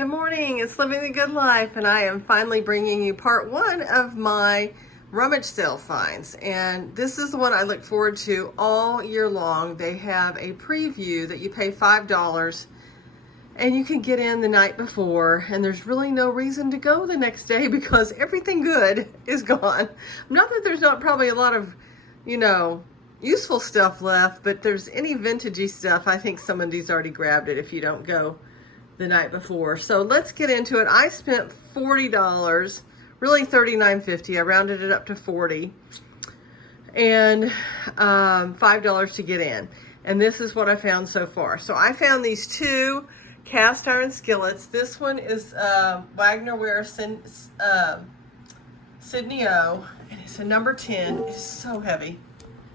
Good morning, it's Living the Good Life, and I am finally bringing you part one of my rummage sale finds. And this is the one I look forward to all year long. They have a preview that you pay $5 and you can get in the night before, and there's really no reason to go the next day because everything good is gone. Not that there's not probably a lot of, useful stuff left, but there's any vintagey stuff, I think somebody's already grabbed it if you don't go the night before. So let's get into it. I spent $40, really $39.50. I rounded it up to $40, and $5 to get in. And this is what I found so far. So I found these two cast iron skillets. This one is Wagner Ware Sydney O, and it's a number 10. It's so heavy.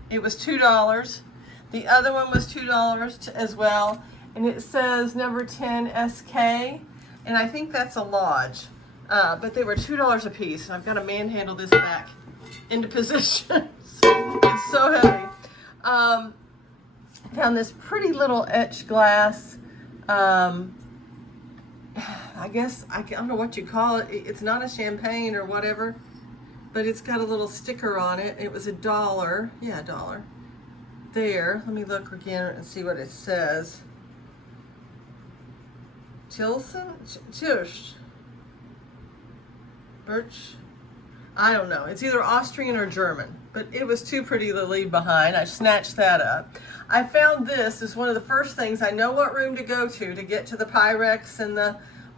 It was $2. The other one was $2 as well. And it says number 10 SK, and I think that's a Lodge. But they were $2 a piece, and I've got to manhandle this back into position. It's so heavy. Found this pretty little etched glass. I guess, I don't know what you call it. It's not a champagne or whatever, but it's got a little sticker on it. It was $1. Yeah, $1. There, let me look again and see what it says. Tilson? Birch? I don't know. It's either Austrian or German, but it was too pretty to leave behind. I snatched that up. I found this as one of the first things. I know what room to go to get to the Pyrex and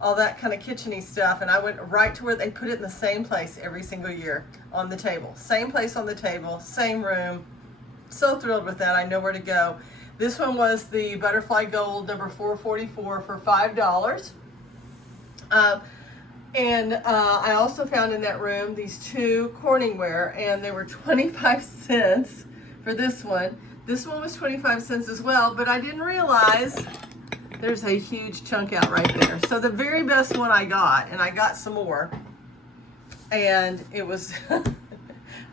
all that kind of kitchen-y stuff, and I went right to where they put it in the same place every single year on the table. Same place on the table, same room. So thrilled with that. I know where to go. This one was the Butterfly Gold number 444 for $5. I also found in that room these two Corningware, and they were 25 cents for this one. This one was 25 cents as well, but I didn't realize there's a huge chunk out right there. So the very best one I got, and I got some more, and it was,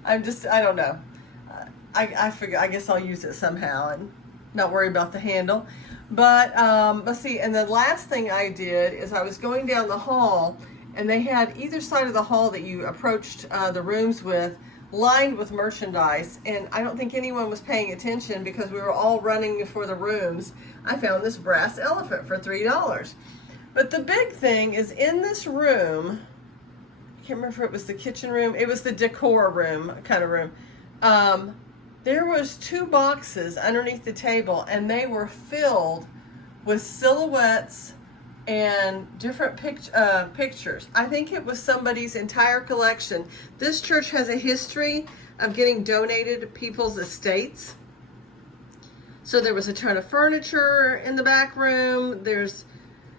I don't know. I figure, I guess I'll use it somehow and not worry about the handle. But let's see, and the last thing I did is I was going down the hall, and they had either side of the hall that you approached the rooms with lined with merchandise, and I don't think anyone was paying attention because we were all running for the rooms. I found this brass elephant for $3. But the big thing is in this room, I can't remember if it was the kitchen room, it was the decor room, kind of room. There was two boxes underneath the table, and they were filled with silhouettes and different pictures. I think it was somebody's entire collection. This church has a history of getting donated to people's estates. So there was a ton of furniture in the back room.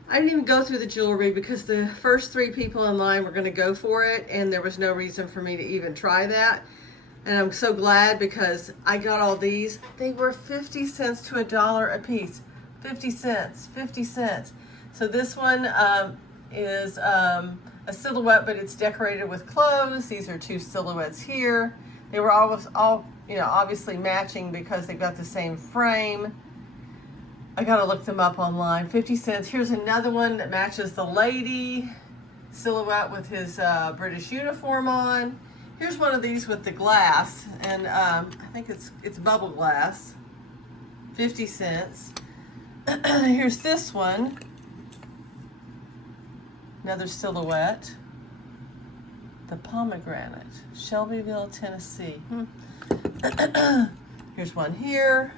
I didn't even go through the jewelry because the first three people in line were going to go for it, and there was no reason for me to even try that. And I'm so glad because I got all these. They were 50 cents to $1 a piece. 50 cents, 50 cents. So this one is a silhouette, but it's decorated with clothes. These are two silhouettes here. They were all obviously matching because they've got the same frame. I gotta look them up online. 50 cents. Here's another one that matches the lady silhouette with his British uniform on. Here's one of these with the glass, and I think it's bubble glass. 50 cents. Here's this one. Another silhouette. The pomegranate, Shelbyville, Tennessee. Here's one here.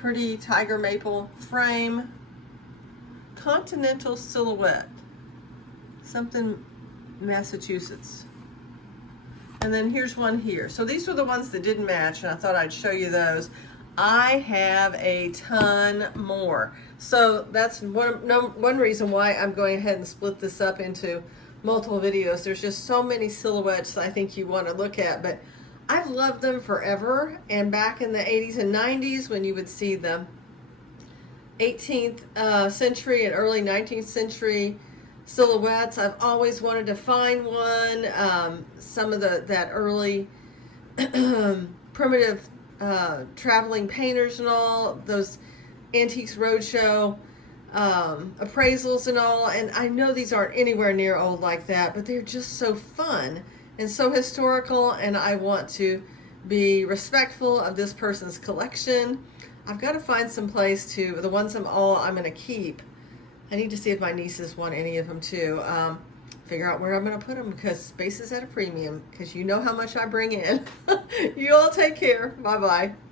Pretty tiger maple frame. Continental silhouette. Something Massachusetts. And then here's one here. So these were the ones that didn't match, and I thought I'd show you those. I have a ton more. So that's one reason why I'm going ahead and split this up into multiple videos. There's just so many silhouettes I think you want to look at, but I've loved them forever. And back in the 80s and 90s, when you would see the 18th century and early 19th century silhouettes, I've always wanted to find one. Some of that early primitive traveling painters and all those Antiques Roadshow appraisals and all, and I know these aren't anywhere near old like that, but they're just so fun and so historical, and I want to be respectful of this person's collection. I've got to find some place to, the ones I'm going to keep. I need to see if my nieces want any of them too. Figure out where I'm going to put them, because space is at a premium, because you know how much I bring in. You all take care. Bye-bye.